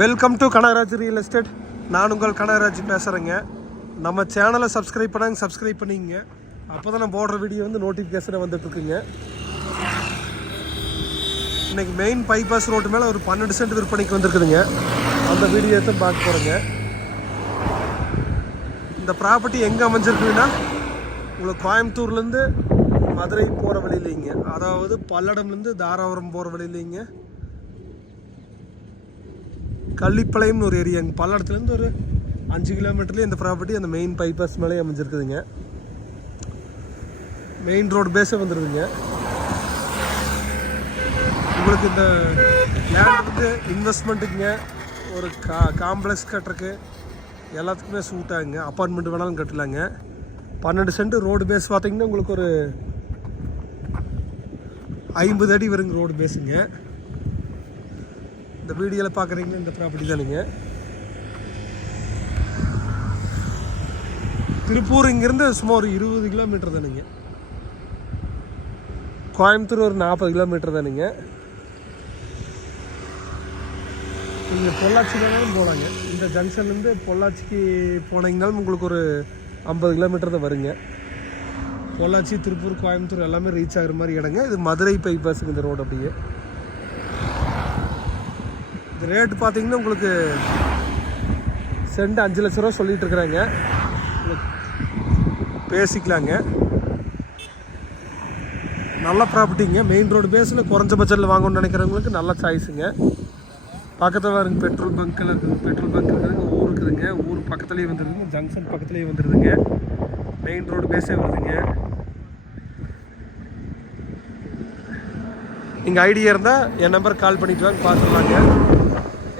Welcome to Kanagaraj real estate நான் உங்கள் கனகராஜ் பேசுகிறேங்க நம்ம சேனலை சப்ஸ்கிரைப் பண்ணாங்க சப்ஸ்கிரைப் பண்ணிங்க. அப்போ தான் நான் போடுற வீடியோ வந்து நோட்டிஃபிகேஷனை வந்துட்டுருக்குங்க. இன்றைக்கி மெயின் பைபாஸ் ரோட்டு மேலே ஒரு பன்னெண்டு சென்ட் விற்பனைக்கு வந்திருக்குதுங்க. அந்த வீடியோ தான் பார்க்க போகிறேங்க இந்த ப்ராப்பர்ட்டி எங்கே அமைஞ்சிருக்குன்னா உங்களுக்கு கோயம்புத்தூர்லேருந்து மதுரை போகிற வழியிலைங்க. அதாவது பல்லடம்லேருந்து தாராபுரம் போகிற வழியிலைங்க. கள்ளிப்பாளையம்னு ஒரு ஏரியாங்க பல்லடத்துலேருந்து ஒரு அஞ்சு கிலோமீட்டர்லேயே இந்த ப்ராப்பர்ட்டி அந்த மெயின் பைபாஸ் மேலே அமைஞ்சிருக்குதுங்க. மெயின் ரோடு பேஸே வந்துடுதுங்க உங்களுக்கு இந்த லேண்ட் வந்து இன்வெஸ்ட்மெண்ட்டுக்குங்க ஒரு கா காம்ப்ளெக்ஸ் கட்டுறக்கு எல்லாத்துக்குமே சூட் ஆகுங்க. அப்பார்ட்மெண்ட் வேணாலும் கட்டலாங்க. பன்னெண்டு சென்ட் ரோடு பேஸ் பார்த்திங்கன்னா உங்களுக்கு ஒரு ஐம்பது அடி வருங்க ரோடு பேஸுங்க இந்த வீடியோவில் பார்க்குறீங்கன்னா இந்த ப்ராப்பர்ட்டி தானுங்க திருப்பூர் இங்கேருந்து சும்மா ஒரு இருபது கிலோமீட்டர் தானுங்க கோயம்புத்தூர் ஒரு நாற்பது கிலோமீட்டர் தானுங்க நீங்கள் பொள்ளாச்சி வேணாலும் போகலாங்க இந்த ஜங்ஷன்லேருந்து பொள்ளாச்சிக்கு போனீங்கனாலும் உங்களுக்கு ஒரு ஐம்பது கிலோமீட்டர் தான் வருங்க. பொள்ளாச்சி திருப்பூர் கோயம்புத்தூர் எல்லாமே ரீச் ஆகுற மாதிரி இடங்க. இது மதுரை பைபாஸுக்கு இந்த ரோடு அப்படியே. ரேட்டு பார்த்தீங்கன்னா உங்களுக்கு சென்ட் அஞ்சு லட்ச ரூபா சொல்லிகிட்டு இருக்கிறாங்க. பேசிக்கலாங்க. நல்ல ப்ராப்பர்ட்டிங்க மெயின் ரோடு பேஸில் குறைஞ்ச பட்ஜெட்டில் வாங்கணும்னு நினைக்கிறவங்களுக்கு நல்ல சாய்ஸுங்க பக்கத்தில் பாருங்க பெட்ரோல் பங்க்கில் இருக்குது. பெட்ரோல் பங்க் இருக்குதுங்க ஊர் இருக்குதுங்க. ஊர் பக்கத்துலேயே வந்துடுதுங்க ஜங்ஷன் பக்கத்துலேயே வந்துடுதுங்க மெயின் ரோடு பேஸே வருதுங்க. நீங்கள் ஐடியா இருந்தால் என் நம்பர் கால் பண்ணிட்டு வாங்க பார்த்துடலாங்க